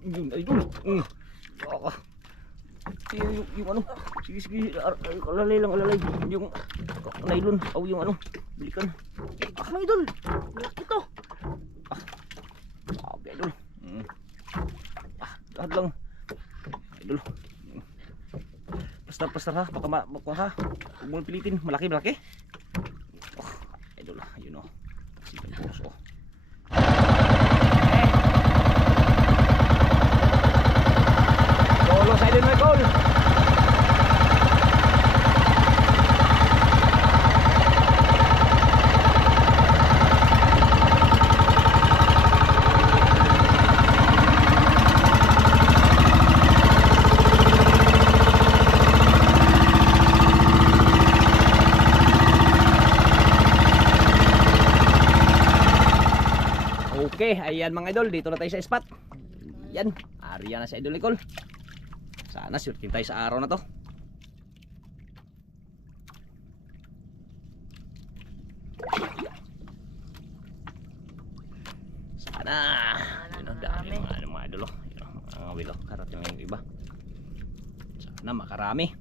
Yun, idol. Yung ano. Sige. Alalay lang, alalay. Yung nylon. O yung ano. Balikan. Mga idol. Malaki to. Sabi, idol. Lahat lang. Idol. Pastar ha. Baka makuha ha. Huwag mo pilitin. Malaki. Idol. Yun o. Sige, puso. Solo sa idol, my goal. Okay, ayan mga idol, dito na tayo sa spot. Yan, area na si Idol Nicole. Sana shootin tayo sa araw na to. Sana. Yun ang dami mga idol. Yun ang mga wilo, karating yung iba. Sana makarami.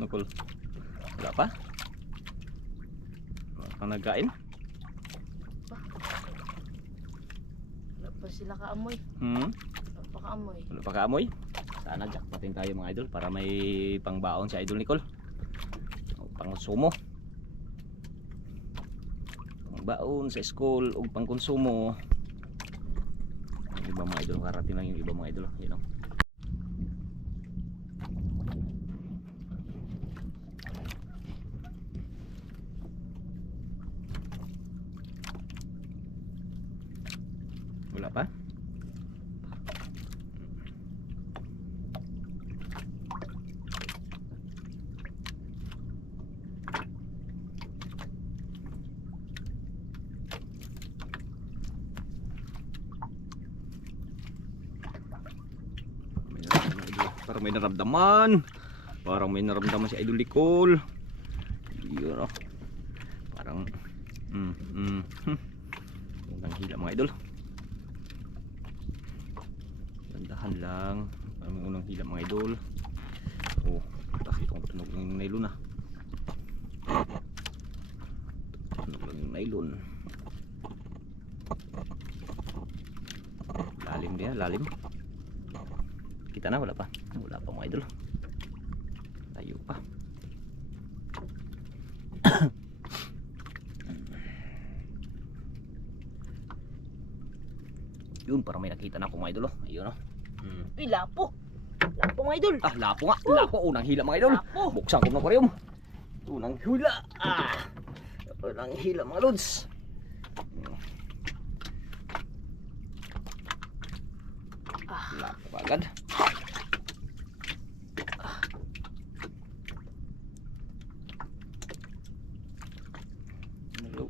Nukul. Wala pa? Wala kang nagkain? Wala pa sila kaamoy. Wala pa kaamoy. Wala pa kaamoy? Sana jackpotin tayo mga idol para may pangbaon si Idol Nicole. Pangkonsumo. Pangbaon sa school o pangkonsumo. Yung iba mga idol, karating lang yung iba mga idol. You know? Wala pa? Parang may naramdaman. Parang may naramdaman si Idol Nicole. Yun o. Parang unang hila mga idol. Dandahan lang. Parang may unang hila mga idol. Oh, tapos itong tunog ng nylon na. Tunog lang yung nylon. Lalim din, lalim. Kita na, wala pa mga idol. Tayo pa. Yun, parang may nakita na ako mga idol. Ayun o. Uy, lapo. Lapo mga idol. Lapo nga. Lapo, unang hila mga idol. Lapo. Buksan ko ng aquarium. Unang hila. Unang hila mga lods. Lapo agad.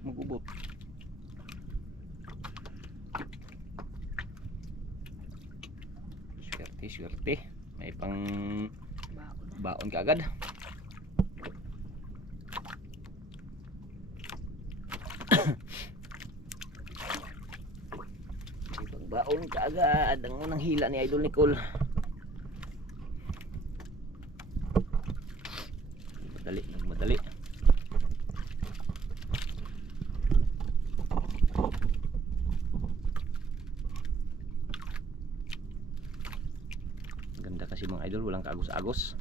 Magubot. Swerte. May pang baon ka agad. May pang baon ka agad. Ang unang hila ni Idol Nicole. Madali. Ganda kasi mga idol, walang kaagos-agos.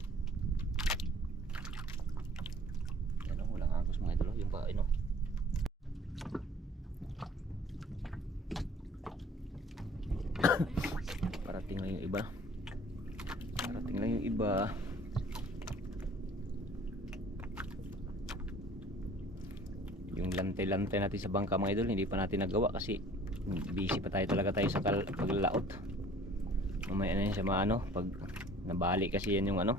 Yan o, walang agos mga idol. Yung pa, ano. Parating lang yung iba. Yung lantay-lantay natin sa bangka mga idol, hindi pa natin nagawa kasi busy pa tayo sa paglalaot. Mamaya na yun siya maano, pag nabali kasi yan yung ano,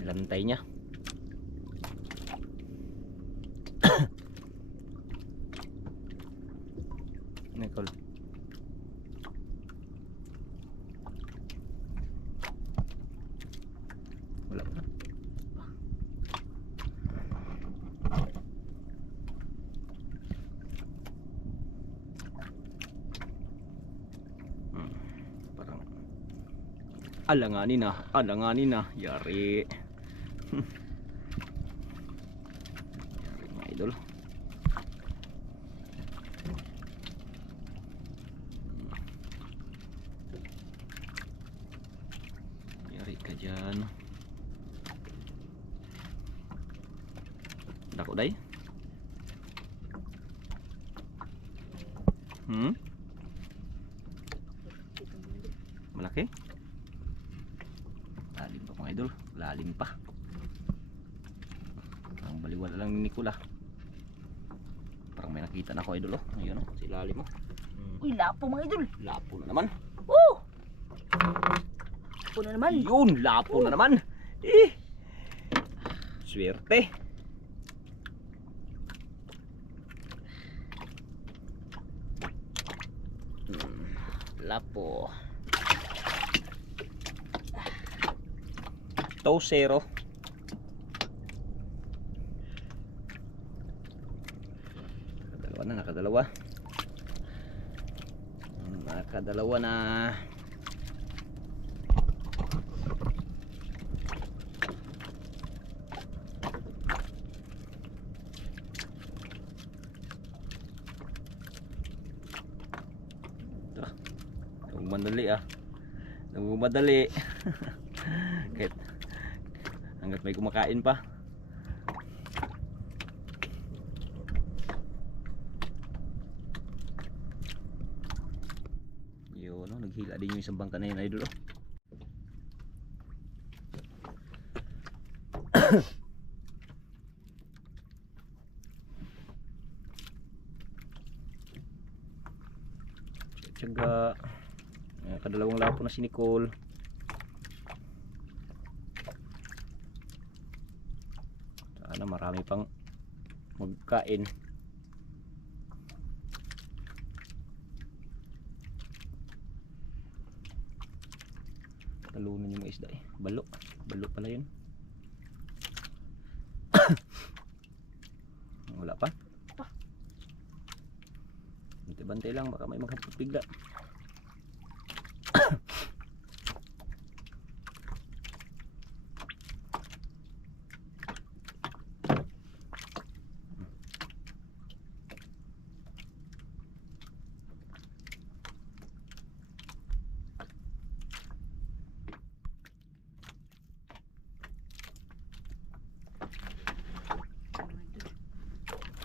lantay niya. Nicole. Alanganin na, alanganin na. Yari. Yari mga idol. Yari ka dyan. Dako day? Malaki? Lalim pa mga idol. Lalim pa. Ang baliwala lang ni Nicola. Parang may nakita na ako idol oh. Ayun oh, si lalim oh. Uy, lapo mga idol. Lapo na naman. Oh! Lapo na naman. Yun, lapo na naman. Eh. Swerte. Lapo. 2-0. Nakadalawa. Nakadalawa na. Nagmamadali ah. Nagmamadali. Kahit hanggat may kumakain pa. Yun no, naghila din yung isang bangka na yun idol oh. Tsaga kadalawang lapo na si Nicole. Sana marami pang magkain. Talunan yung mga isda eh. Balo. Balo pala yun. Wala pa? Bantay lang baka may maghampot bigla.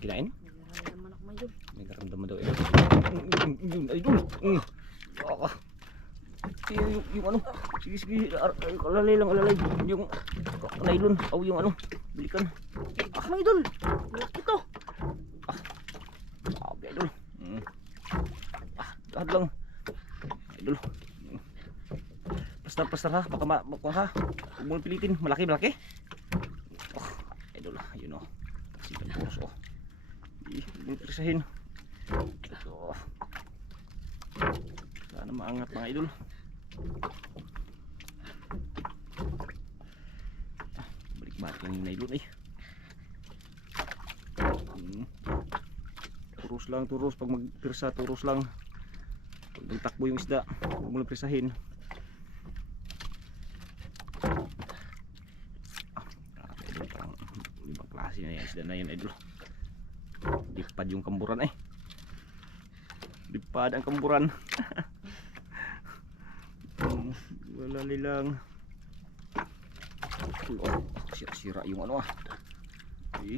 Kinain? Nararamdaman ako mga idol. May naramdaman daw eh. Yun, idol. Yung ano. Sige, sige. Alalay lang, alalay. Yung nylon. O yung ano. Balikan. Mga idol. Malaki to. Okay, idol. Lahat lang. Idol. Pastar ha. Baka ha. Huwag mo pilitin. Malaki, malaki. Idol. Yun o. Sipan puros o. Huwag mo perisahin. Ito. Sana maangat mga idol. Balik-balik lang yung idol eh. Turos lang, turos. Pag magpirsa, turos lang. Pag nagtakbo yung isda, huwag mo lang pirsahin. Idol, parang ibang klase na yung isda na yun idol. Lipad yung kamburan eh. Lipad ang kamburan. Wala nilang. Oh, sira-sira yung ano ah. Okay.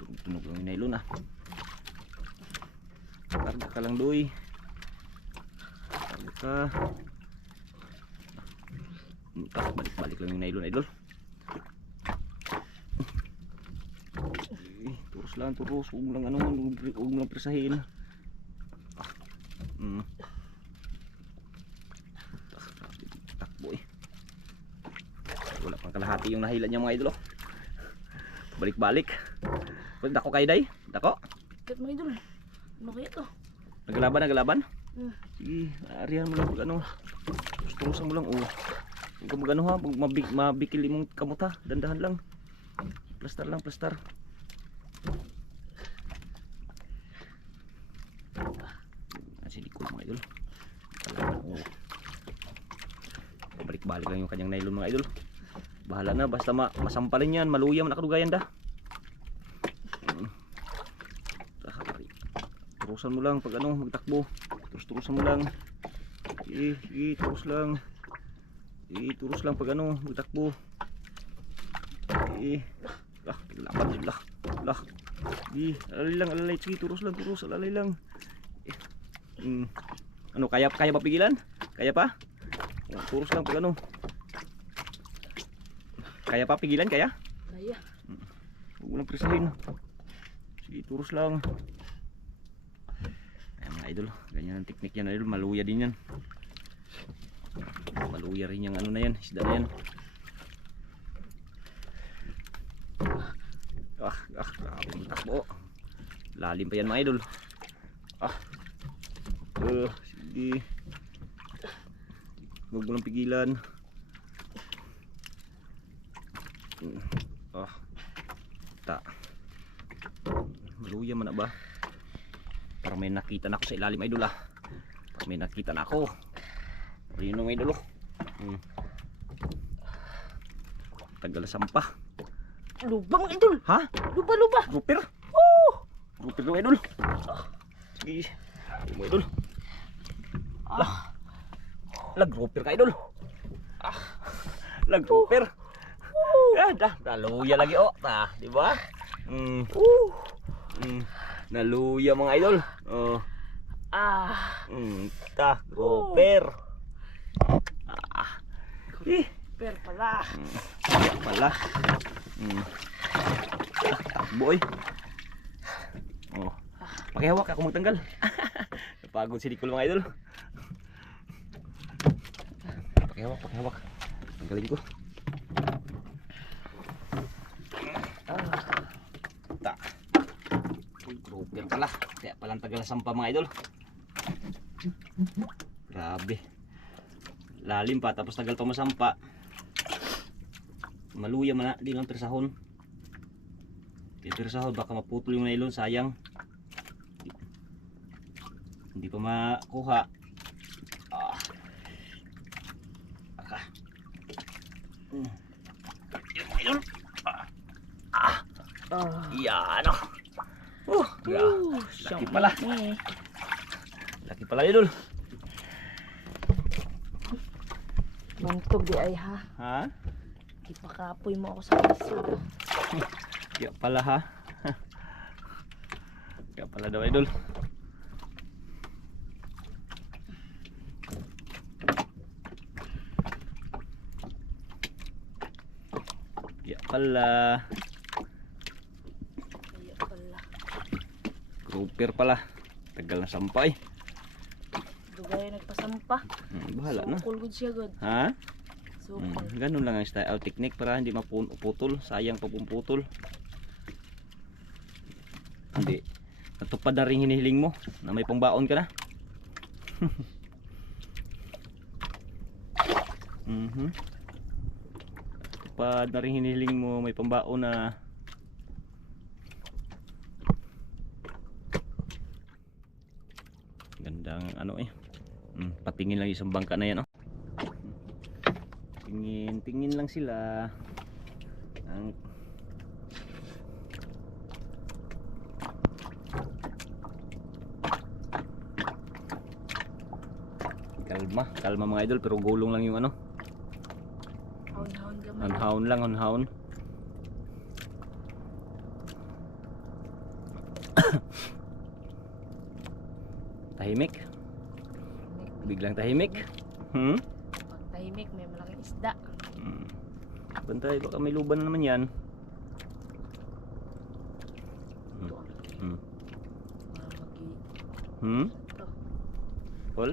Tunog-tunog lang yung nylon ah. Karga ka lang doy. Karga ka. Balik-balik lang yung nylon idol. Turus lang, turus. Huwag lang ano, huwag lang presahin. Takbo eh. Wala pang kalahati yung nahila niya mga idol oh. Balik-balik. Dako kay day? Dako? Kat mga idol. Ano kaya to? Naglaban, naglaban? Sige, arihan mo lang pag ano. Turusan mo lang oh. Huwag ka mag ano ha, mabikil mong kamot ha. Dandahan lang. Plastar lang, plastar. Si Nicole lang yung kanyang nylon mga idol. Bahala na, basta masampalin yan, maluyang nakadugayan da. Turusan mo lang pag ano, magtakbo. Turus-turusan mo lang. Turus lang. Turus lang pag ano, magtakbo. Lapat din lah. Alalay lang, alalay. Sige, turus lang, turus, alalay lang. Ano, kaya pa pigilan? Kaya pa? Turus lang pag ano. Kaya pa pigilan, kaya? Kaya. Huwag mo lang presahin. Sige, turus lang. Ayan mga idol, ganyan ang teknik yan idol, maluya din yan. Maluya rin yung ano na yan, isda na yan. Grabe yung takbo. Lalim pa yan mga idol. Sige. Huwag mo lang pigilan. Maluya man na ba? Parang may nakita na ako sa ilalim idol ah. Parang may nakita na ako. Ayun ang idol oh. Tagal sampah. Lubang idol. Ha? Luba. Grouper? Grouper daw idol. Sige. Ayun mo idol. Grouper ka idol. Grouper. Naluya lagi oh. Di ba? Naluya mga idol. Grouper. Per pala. Boy. Pakihawak ako magtanggal. Napagod si Nicole mga idol. Pakihawak. Tanggalin ko. Grouper pala. Kaya palang tagal sampa mga idol. Grabe. Lalim pa tapos tagal pa masampa. Maluya man na, di lang persahon. Kaya persahon baka maputol yung nylon, sayang. Hindi pa makuha. Yun. Yan oh. Laki pala. Laki pala idol. Mantog di ay ha. Ha? Ipakapoy mo ako sa isod. Kaya pala ha. Kaya pala daw idol. Kaya pala. Grouper pala. Tagal na sampay. Dugay nagpasampa. Bahala na. Sukol gud siya gud. Ha? Sukol. Ganun lang ang style technique para hindi maputol. Sayang pa puputol. Hindi. Natupad na rin hinihiling mo na may pangbaon ka na. Natupad na rin hinihiling mo, may pambaon na. Gandang ano eh. Patingin lang isang bangka na yan oh. Tingin lang sila. Kalma mga idol, pero gulong lang yung ano. Haon-haon gamay. Hanhaon lang, hanhaon. Tahimik. Biglang tahimik. Pag tahimik may malaking isda. Bantay, baka may luban na naman yan. Paul?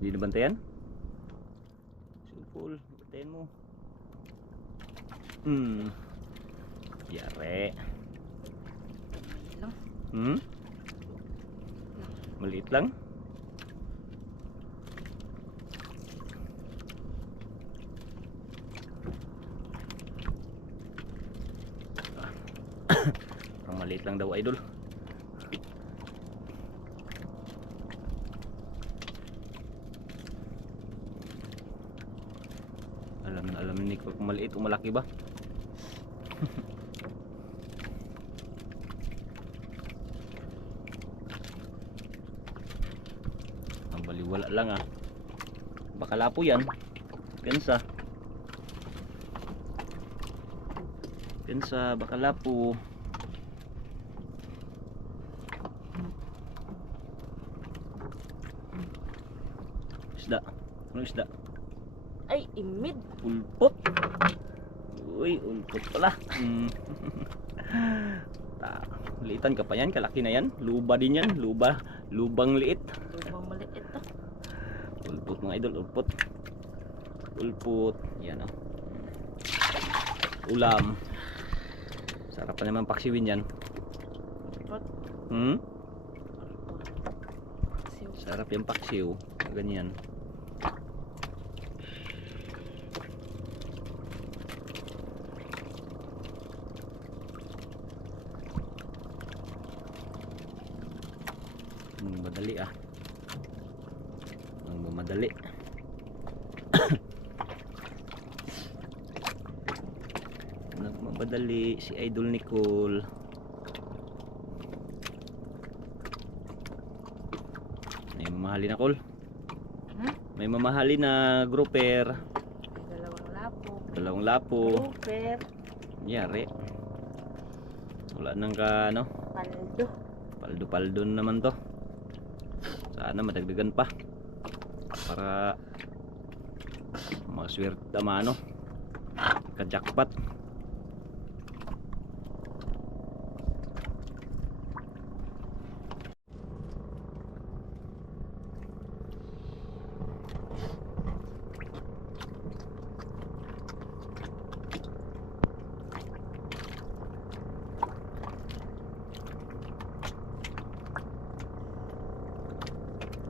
Hindi na bantayan? So Paul, bantayan mo. Yare. Maliit lang? Parang maliit lang daw idol. kung maliit o malaki ba. Ang baliwala lang ah. Bakalapo yan. Gansa. Gansa, bakalapo. Isda. Ano isda? Ay, imid. Ulpot. Uy, ulpot pala. Liitan ka pa yan, kalaki na yan. Luba din yan, luba. Lubang liit. Lubang maliit to. Ulpot mga idol, ulpot. Ulpot. Yan oh. Ulam. Sarap pa naman paksiwin yan. Ulpot. Siw. Sarap yung paksiw. Ganyan. Madali ah. Ang madali. Nagmamadali si Idol Nicole. May mamahali na call. May mamahali na grouper. Dalawang lapo. Dalawang lapo. Grouper. Yari. Wala nang ka ano. Paldo. Paldo-paldo naman to. Sana madagdagan pa para maswerte ano ka-jackpot.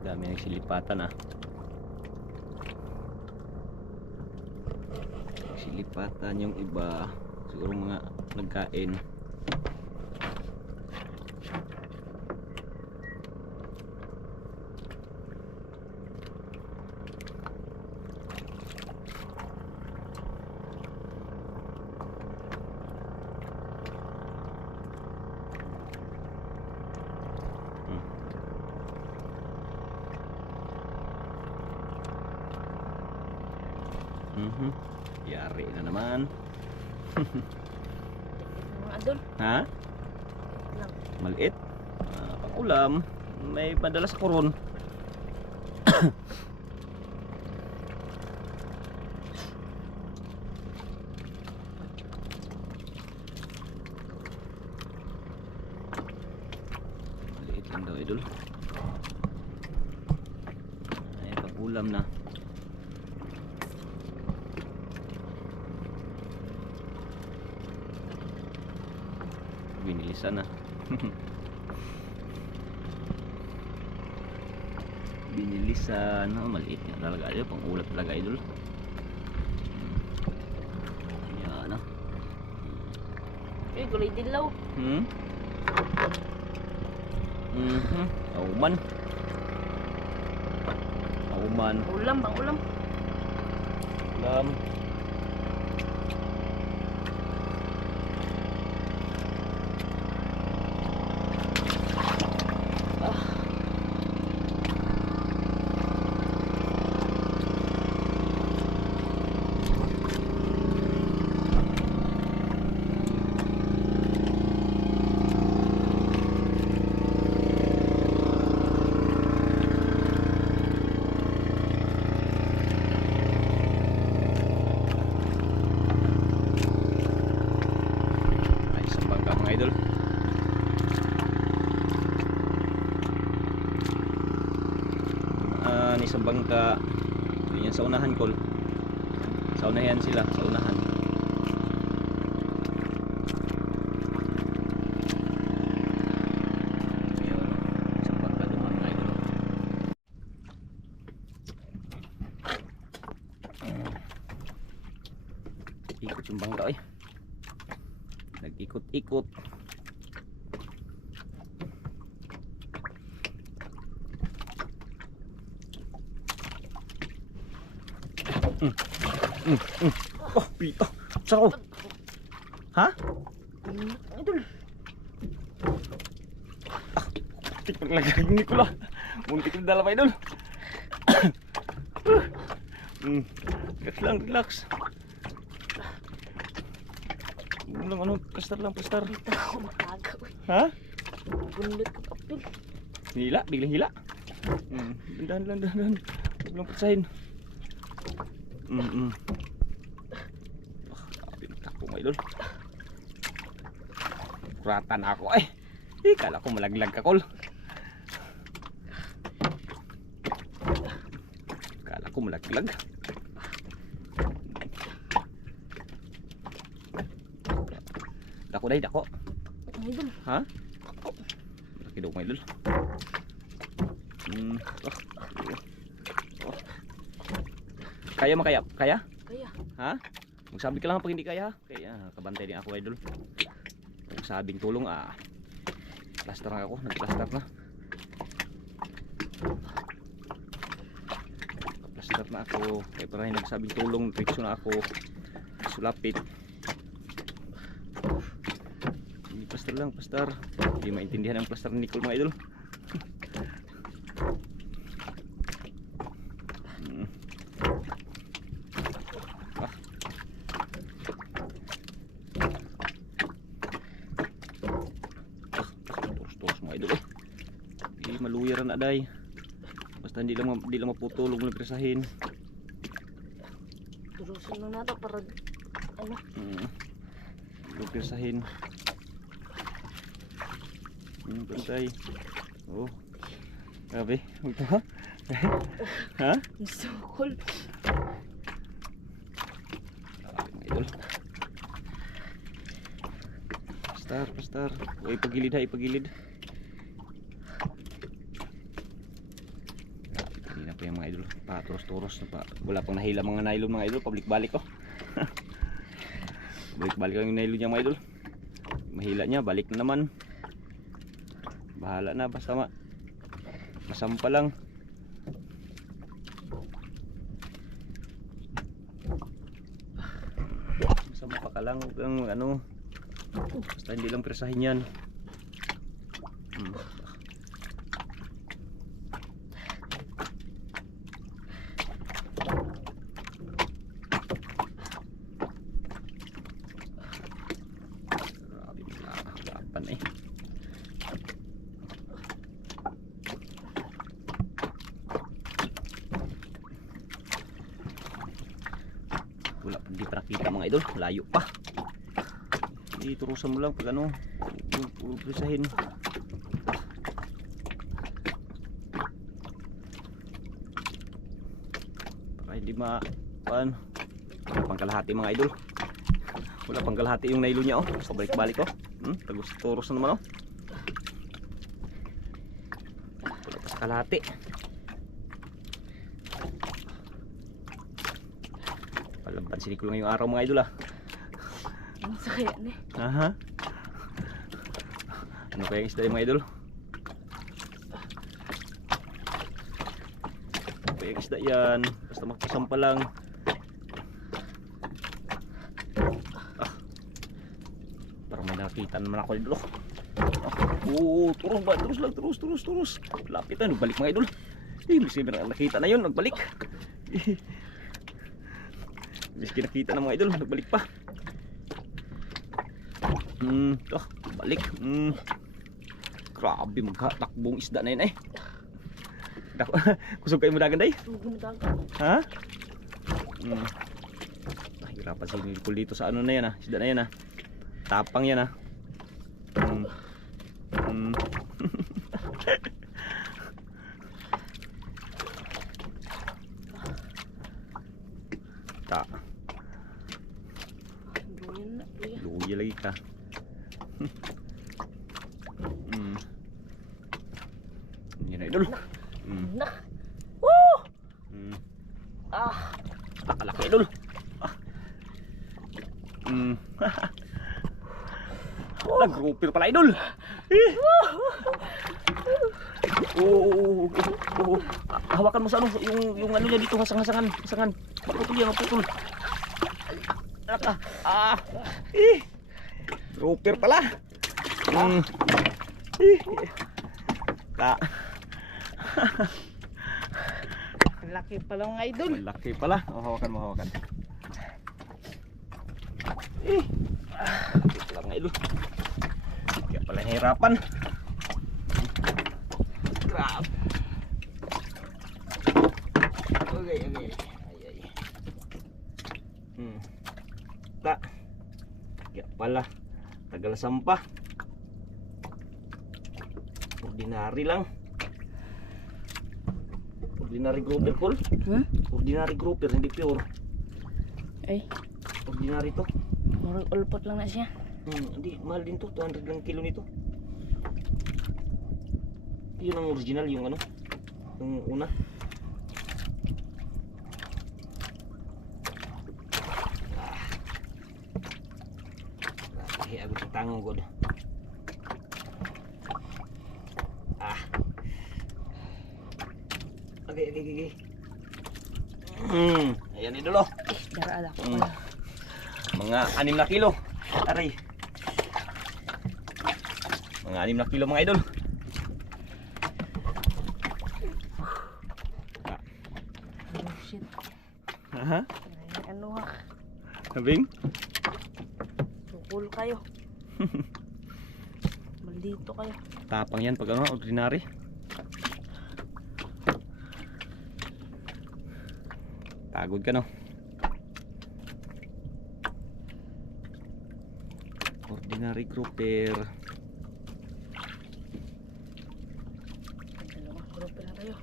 Dami nagsilipatan ah. Nagsilipatan yung iba. Siguro mga nagkain. Yari na naman. Mga adol. Ha? Lang. Maliit. Pang ulam. May padala sa kuron. Maliit lang daw idol. Ay pang ulam na. Binilisan na. Binilisan. Maliit nga talaga idol. Pang ulat talaga idol. Yan ah. Uy, gulay dilaw. Auman. Auman. Ulam, bang ulam. Ulam. Isang bangka yun sa unahan call. Sa unahan sila, sa unahan. Yun, isang bangka duman na idol. Ikot yung bangka eh. Nag-ikot-ikot. Oh, pito. Saan ako? Ha? Idol. Muntik pa lagagin ni Kula. Muntik na dala pa idol. Relax lang, relax. Lang ano, pastar lang, pastar. Dito ako makagaw. Ha? Gundot ko kapil. Hila, biglang hila. Dandan. Huwag lang patsahin. Sabi ng takbo mga idol. Kuratan ako eh. Kala ko malaglag ka, Kol. Kala ko malaglag. Dako day, dako. Idol. Ha? Laki daw mga idol. Kaya makaya? Kaya? Kaya. Ha? Magsabi ka lang pag hindi kaya. Kaya kabantay din ako idol. Kung sabing tulong plaster na ako, nag-plaster na. Plaster na ako. Kaya parang nagsabing tulong, diretso na ako. Sulapit. Hindi plaster lang, plaster. Hindi maintindihan ang plaster ni Nicole mga idol. Maluyaran na day. Basta hindi lang maputulog mo presahin. Turusin na nato para ano? Presahin. Bantay. Oh. Grabe, ito ha? Ha? Sukol. Idol. Pastar. Uy, ipagilid ha, ipagilid. Kanina pa yung mga idol, paturos-turos na pa. Wala pang nahila mga nylon mga idol, pabalik-balik ko. Balik-balik yung nylon niya mga idol. Mahila niya, balik na naman. Bahala na, basta masampa lang. Masampa ka lang, huwag kang ano. Basta hindi lang presahin yan. Grabe magkakapan eh. Wala pa, hindi pa nakita mga idol, layo pa. Iturusan mo lang pag ano, presahin. Para hindi wala pang kalahati mga idol. Wala pang kalahati yung nylon niya oh. Pabalik-balik oh. Tagus-turos na naman oh. Wala pa sa kalahati. Palaban si Nicole ngayong araw mga idol ah. Ang sakya ni. Aha. Ano kaya yung isda yung mga idol? Ano kaya yung isda yan? Basta magpasampa lang. Parang may nakita naman ako idol. Turus ba? Turus. Lapit na, nagbalik mga idol. Bisa nakita na yun, nagbalik. Bisa nakita na mga idol, nagbalik pa. Balik. Grabe magkatakbong isda na yun eh. Kusog kayo madagan day? Ha? Hirapan si Nicole dito sa ano na yan ah. Isda na yan ah. Tapang yan ah. Ta. Luya lagi ka. Yan na idol. Woo! Nakalaki idol. Nag-grouper pala idol. Hawakan mo sa ano yung ano niya dito, hasangan. Maputol yan, maputol. Grouper pala. Ta. Laki pala mga idol. Malaki pala. Hawakan mo, hawakan. Ito lang mga idol. Kaya pala hirapan. Grab. Okay. Ay. Ta. Kaya pala. Tagal sampah. Ordinary lang. Ordinary grouper call. Ordinary grouper, hindi pure. Ay, Ordinary to. murag ulpot lang na siya. Hindi, mahal din to. 200 lang kilo nito. Yun ang original, yung ano, yung una. Agad sa tango god. Okay. Ayan idol oh. Dara ko pala. Mga 6 na kilo. Aray. Mga 6 na kilo mga idol. Oh shit. Aha. Ano ha? Sabing? Tukul kayo. Maldito kayo. Tapang yan pag ano, ordinary. Pagod ka no. Ordinary grouper. Dalawang grouper na kayo.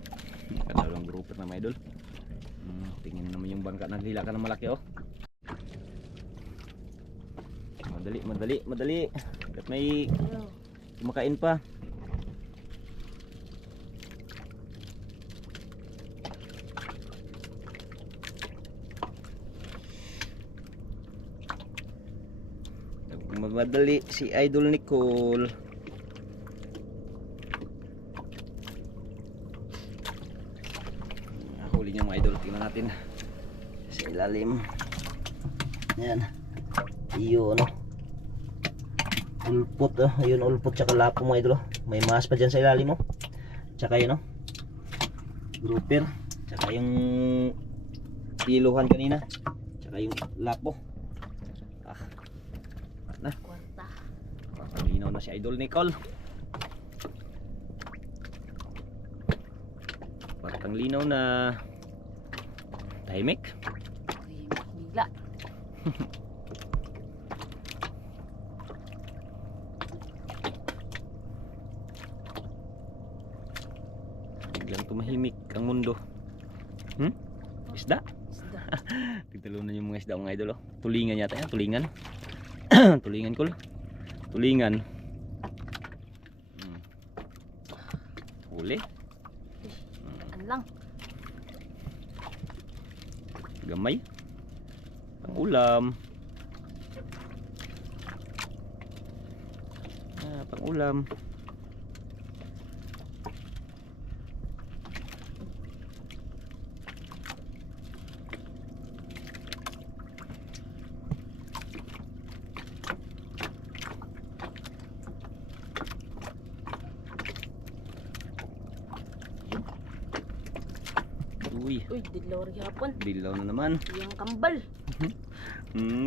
Dalawang grouper na mga idol. Tingin naman yung bangka na dila ka na malaki oh. Madali. At may kumakain pa. Magmadali si Idol Nicole. Huli niya mga idol. Tingnan natin sa ilalim. Yan. Iyo ano. Ulpot oh. Ayun ulpot tsaka lapo mga idol oh. May mas pa dyan sa ilalim oh. Tsaka yun oh. Grouper. Tsaka yung piluhan kanina. Tsaka yung lapo. Na. Kwarta. Linaw na si Idol Nicole. Parang linaw na. Tahimik. Bigla. Biglang tumahimik ang mundo. Isda? Isda. Tigtalunan yung mga isda mga idol oh. Tulingan yata yan, tulingan. Tulingan kul. Tulingan. Huli. Anlang. Gamay. Pang-ulam. Pang-ulam. Uy, dilaw rin hapon. Dilaw na naman. Yung kambal.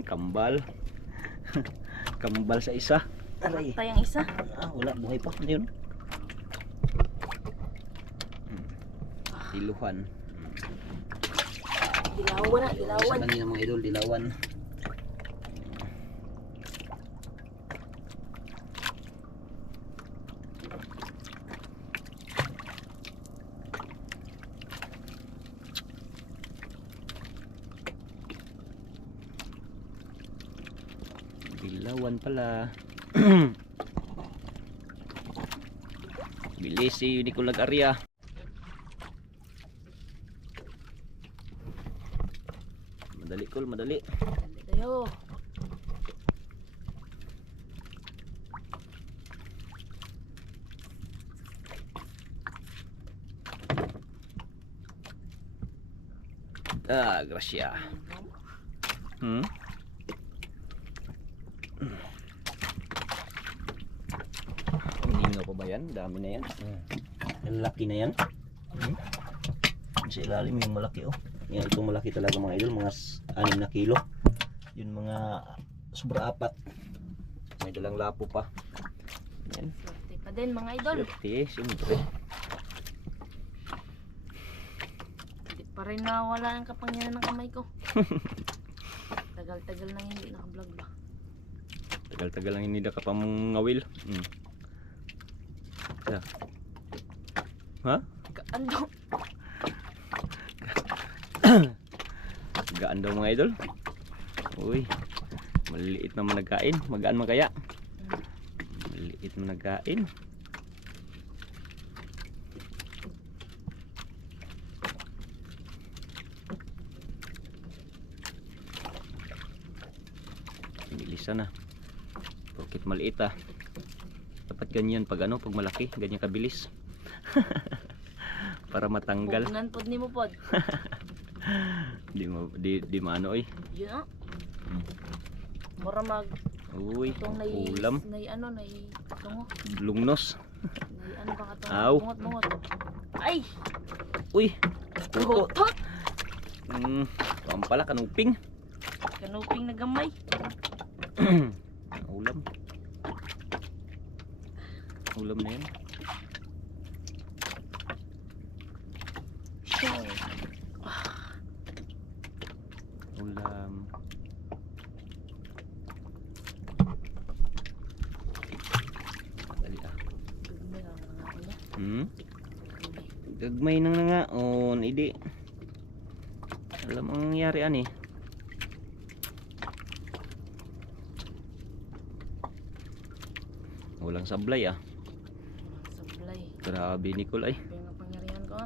Kambal. Kambal sa isa. Aray. Patay ang isa. Wala, buhay pa. Ano yun? Diluhan. Dilawan na, dilawan. Isa kanina mga idol, dilawan. Dilawan pala. Bilis si Nicole Nag-Arya. Madali Col, madali. Dali tayo. Gracia. Ayan, dami na yan. Ang laki na yan. Sa ilalim yung malaki oh. Yan, itong malaki talaga mga idol, mga 6 na kilo. Yun mga sobra 4. May dalang lapo pa. Yan. Swerte pa din mga idol. Swerte, siyempre. Hindi pa rin nawala ang kapangyarihan ng kamay ko. Tagal-tagal nang hindi naka-vlog ba? Tagal-tagal lang hindi nakapamungawil. Ha? Ando. Gaan daw mga idol. Uy, maliliit naman nagkain. Magaan man kaya? Maliliit man nagkain. Bilisan na. Bakit maliit ah? Dapat ganyan pag ano, pag malaki, ganyan kabilis. Para matanggal. Pugnan pod ni mo pod. Di maano eh. Yun ah. Mura mag Uy, itong ulam. nay ano nay tungo. Lungnos. Nay ano ba katong Aw. bungot. Ay, Uy, kuko. kutot. Pampala kanuping. Kanuping na gamay. Ulam. Ulam na yan. Ulam. Dali ah. Gagmay lang mga ako niya. Hmm? Gagmay. Gagmay nang na nga. Oh, hindi. Alam ang nangyari ani. Walang sablay ah. Sablay. Grabe Nicole ay. Yung kapangyarihan ko.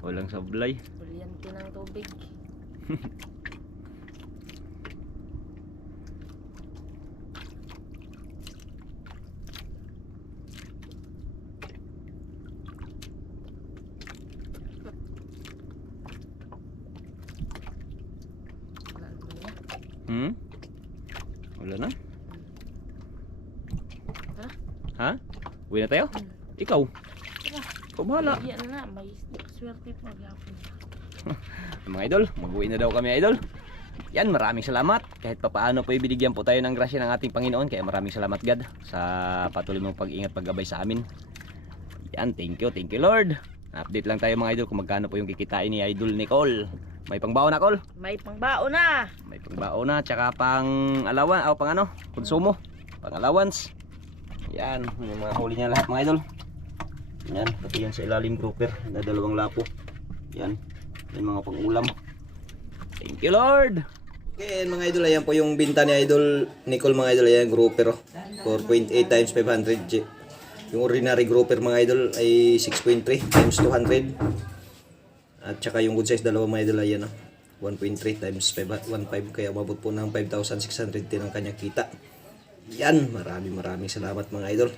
Walang sablay. Bulyante ng tubig. Wala naman niya. Hmm? Wala na? Tara. Ha? Uwi na tayo? Ikaw? Tara. Ikaw bahala. Yan na, may swerte pa maghapon. Mga idol, mag-uwi na daw kami idol. Yan, maraming salamat. Kahit papaano po ibinigyan po tayo ng grasya ng ating Panginoon. Kaya maraming salamat God sa patuloy mong pag-ingat, paggabay sa amin. Yan, thank you Lord. Update lang tayo mga idol kung magkano po yung kikitain ni Idol Nicole. May pangbaon na Col? May pangbaon na! May pangbaon na, tsaka pang alawan, o pang ano, konsumo, pang allowance. Yan, yung mga huli niya lahat mga idol. Yan, pati yan sa ilalim grouper, na 2 lapo. Yan, yan mga pang-ulam. Thank you Lord! Okay, mga idol, ayan po yung binta ni Idol Nicole mga idol, ayan, grouper. 4.8 times 500. Yung ordinary grouper mga idol ay 6.3 times 200. At saka yung good size dalawa mga idol ayan 1.3 times 1.5 kaya umabot po ng 5,610 ang kanyang kita. Yan, maraming salamat mga idol.